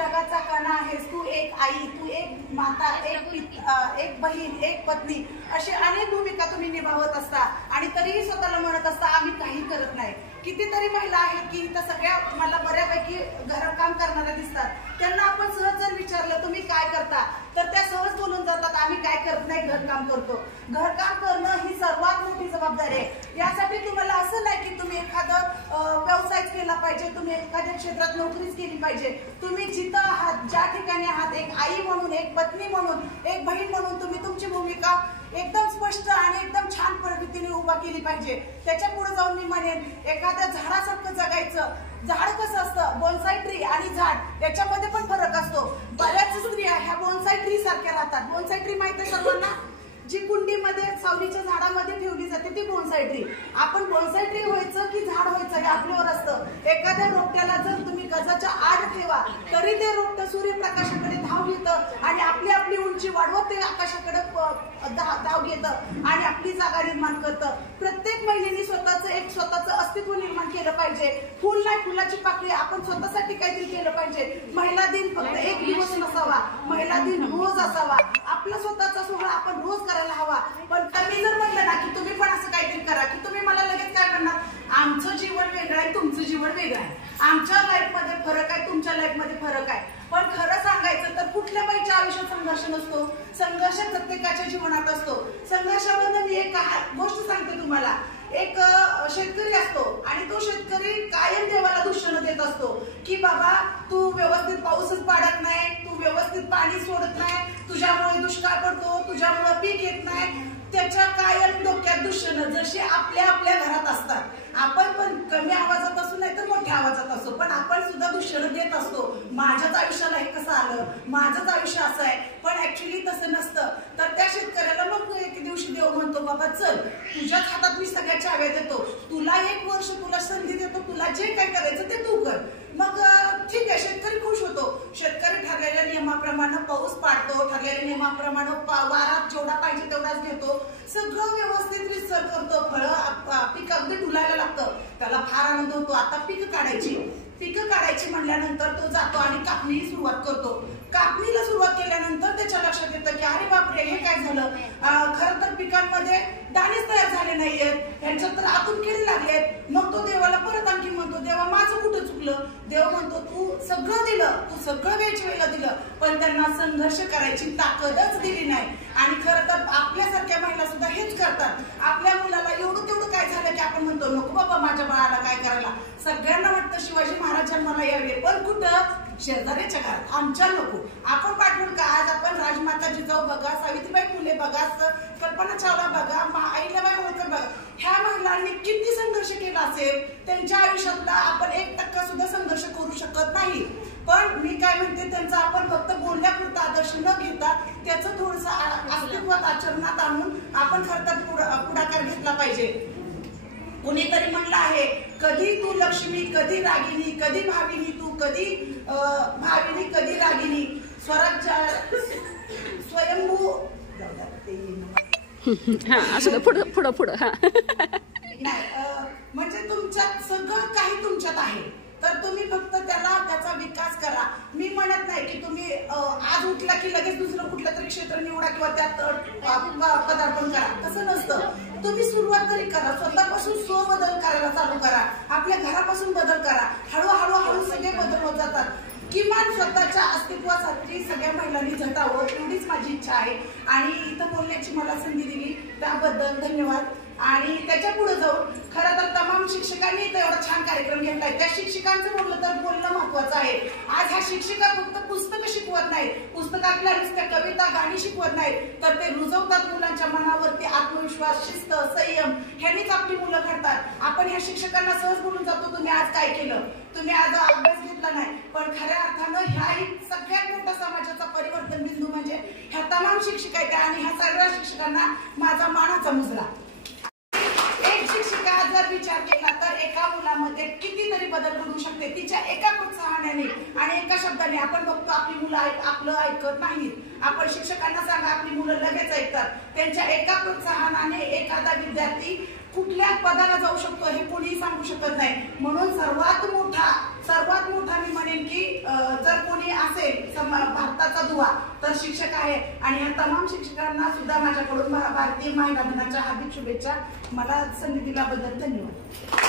जगाचा कणा आहेस, तू एक आई, तू एक माता, एक बहीण, एक पत्नी, अशी अनेक भूमिका तुम्ही निभावत असता आणि तरीही स्वतःला म्हणत असता आम्ही काही करत नाही. कितीतरी महिला आहेत की त्या सगळ्या मला बऱ्यापैकी घरकाम करणाऱ्या दिसतात. त्यांना आपण सहज जर विचारलं तुम्ही काय करता तर त्या सहज बोलून जातात आम्ही काय करत नाही, घरकाम करतो. घरकाम करणं ही सर्वात मोठी जबाबदारी आहे. यासाठी तुम्हाला असं नाही की तुम्ही एखादं व्यवसाय केला पाहिजे, तुम्ही एखाद्या क्षेत्रात नोकरीच केली पाहिजे. तुम्ही जिथं आहात, ज्या ठिकाणी आहात, एक आई म्हणून, एक पत्नी म्हणून, एक बहीण म्हणून तुम्ही तुमची भूमिका एकदम स्पष्ट आणि एकदम छान पद्धतीने उभा केली पाहिजे. त्याच्या पुढे जाऊन मी म्हणेन एखाद्या झाडासारखं जगायचं. झाड कसं असतं, बोन्साई ट्री आणि झाड याच्यामध्ये पण फरक असतो. बऱ्याच स्त्रिया ह्या बोन्साई ट्री सारख्या राहतात. बोन्साई ट्री माहिती आहे सर्वांना, जी कुंडीमध्ये सावलीच्या झाडामध्ये ठेवली जाते ती बोन्साई ट्री. आपण बोन्साई ट्री व्हायचं की झाड व्हायचं हे आपल्यावर असतं. एखाद्या रोपट्याला जर तुम्ही गजाच्या आड ठेवा तरी ते रोपटं सूर्यप्रकाशाकडे धाव घेतं आणि आपली आपली उंची वाढवत ते आकाशाकडे धाव घेतं आणि आपली जागा निर्माण करतं. प्रत्येक महिलेने स्वतःचं अस्तित्व निर्माण केलं पाहिजे. फुल नाही, फुलाची पाकळी आपण स्वतःसाठी काहीतरी केलं पाहिजे. महिला दिन फक्त एक दिवस नसावा, महिला दिन रोज असावा. आपला स्वतःचा सोहळा आपण रोज करायला हवा. पण कमी जर म्हणलं ना की तुम्ही पण असं काहीतरी करा की तुम्ही मला लगेच काय म्हणणार, आमचं जीवन वेगळं आहे, तुमचं जीवन वेगळं आहे, आमच्या लाईफमध्ये फरक आहे, तुमच्या लाईफमध्ये फरक आहे. पण खरं सांगायचं तर कुठल्या बाईच्या आयुष्यात संघर्ष नसतो. संघर्ष प्रत्येकाच्या जीवनात असतो. संघर्षामध्ये मी एक गोष्ट सांगते तुम्हाला. एक शेतकरी असतो आणि तो शेतकरी कायम देवाला दूषण देत असतो की बाबा तू व्यवस्थित पाऊसच पाडत नाही, तू व्यवस्थित पाणी सोडत नाही, तुझ्यामुळे दुष्काळ पडतो, तुझ्यामुळे पीक येत नाही. त्याच्या कायम डोक्यात दूषण जशी आपल्या घरात असतात. आपण पण कमी आवाजात असू नाही तर मोठ्या आवाजात असो, पण आपण सुद्धा दूषण देत असतो. माझ्याच आयुष्याला हे कसं आलं, माझंच आयुष्य असं आहे. पण ऍक्च्युली तसं नसतं. तर त्या शेतकऱ्याला मग एक दिवशी देव म्हणतो बाबा चल, तुझ्याच हातात मी सगळ्या चाव्या देतो, तुला 1 वर्ष तुला संधी देतो, तुला जे काय करायचं ते तू कर. मग ठीक आहे, शेतकरी खुश होतो. शेतकरी ठरलेल्या नियमाप्रमाणे पाऊस पाडतो, ठरलेल्या नियमाप्रमाणे वारात जेवढा पाहिजे तेवढाच घेतो, सगळं व्यवस्थित रिसर करतो. फळं पीक अगदी डुलायला लागतं, त्याला फार आनंद होतो. आता पिकं काढायची म्हणल्यानंतर तो जातो आणि कापणीला सुरुवात करतो. कापणीला सुरुवात केल्यानंतर त्याच्या लक्षात येतं की अरे बापरे हे काय झालं, खरं तर पिकांमध्ये दाणेच तयार झाले नाहीयेत, ह्यांच्यात तर आतून कीड लागलेत. मग तो देवाला परत आणखी म्हणतो देवा माझं कुठं चुकलं. देव म्हणतो तू सगळं दिलं, तू सगळं वेळच्या वेळेला दिलं, पण त्यांना संघर्ष करायची ताकदच दिली नाही. आणि खरं तर आपल्यासारख्या महिला सुद्धा हेच करतात. आपल्या मुलाला एवढं तेवढं काय झालं की आपण म्हणतो नको बाबा माझ्या बाळाला काय करायला. सगळ्यांना वाटतं शिवाजी महाराज जन्माला यावे, पण कुठं, शेजाऱ्याच्या घरात. आमच्या नको आपण पाठवून का. आज आपण राजमाता जिजाऊ बघा, सावित्रीबाई फुले बघा, कल्पना चावला बघा, अहिल्याबाई होळकर बघा, ह्या महिलांनी किती संघर्ष केला असेल. त्यांच्या आयुष्यातला आपण 1% सुद्धा संघर्ष करू शकत नाही. पण मी काय म्हणते, त्यांचा आपण फक्त बोलण्यापुरता आदर्श न घेता त्याचं थोडंसं अस्तित्वात आचरणात आणून आपण खरं तर पुढाकार घेतला पाहिजे. कुणीतरी म्हणलं आहे कधी तू लक्ष्मी, कधी रागिनी, कधी भाविनी, तू कधी भाविनी, कधी रागिनी, स्वराज्य स्वयंभू. असं पुढं म्हणजे तुमच्यात सगळं काही तुमच्यात आहे, तर तुम्ही फक्त त्याचा विकास करा. मी म्हणत नाही की तुम्ही आज उठला की लगेच दुसरं कुठलं तरी क्षेत्र निवडा किंवा त्यात पदार्पण करा, तसं नसतं. तुम्ही सुरुवात तरी करा, स्वतःपासून बदल करायला चालू करा, आपल्या घरापासून बदल करा. हळूहळू सगळे बदल होत जातात. किमान स्वतःच्या अस्तित्वासाठी सगळ्या महिलांनी झटावं एवढीच माझी इच्छा आहे. आणि इथं बोलण्याची मला संधी दिली त्याबद्दल धन्यवाद. आणि त्याच्या पुढे जाऊन खरं तर तमाम शिक्षकांनी इथं एवढा छान कार्यक्रम घेतलाय. त्या शिक्षकांचं बोलणं महत्वाचं आहे. आज ह्या शिक्षिका फक्त पुस्तकं शिकवत नाहीत, पुस्तकातल्या नुसत्या कविता गाणी शिकवत नाहीत, तर ते रुजवतात मुलांच्या मनावरती आत्मविश्वास, शिस्त, संयम, ह्यांनीच आपली मुलं घडतात. आपण ह्या शिक्षकांना सहज बोलून जातो तुम्ही आज काय केलं, तुम्ही आज अभ्यास घेतला नाही, पण खऱ्या अर्थानं ह्याही सगळ्यात मोठा समाजाचा परिवर्तन बिंदू म्हणजे ह्या तमाम शिक्षिका आहेत. आणि ह्या सगळ्या शिक्षकांना माझा मानाचा मुजरा. एक शिक्षिका जर विचार केला तर एका मुलामध्ये कितीतरी बदल घडू शकते तिच्या एका प्रोत्साहनाने आणि एका शब्दाने. आपण बघतो आपली मुलं आपलं ऐकत नाहीत. आपण शिक्षकांना सांगा आपली मुलं लगेच ऐकतात. त्यांच्या एका प्रोत्साहनाने एखादा विद्यार्थी कुठल्या पदाला जाऊ शकतो हे कोणीही सांगू शकत नाही. म्हणून सर्वात मोठा मी म्हणेन की जर कोणी असेल भारताचा दुवा तर शिक्षक आहे. आणि या तमाम शिक्षकांना सुद्धा माझ्याकडून भारतीय महिला दिनाच्या हार्दिक शुभेच्छा. मला संधी दिल्याबद्दल धन्यवाद.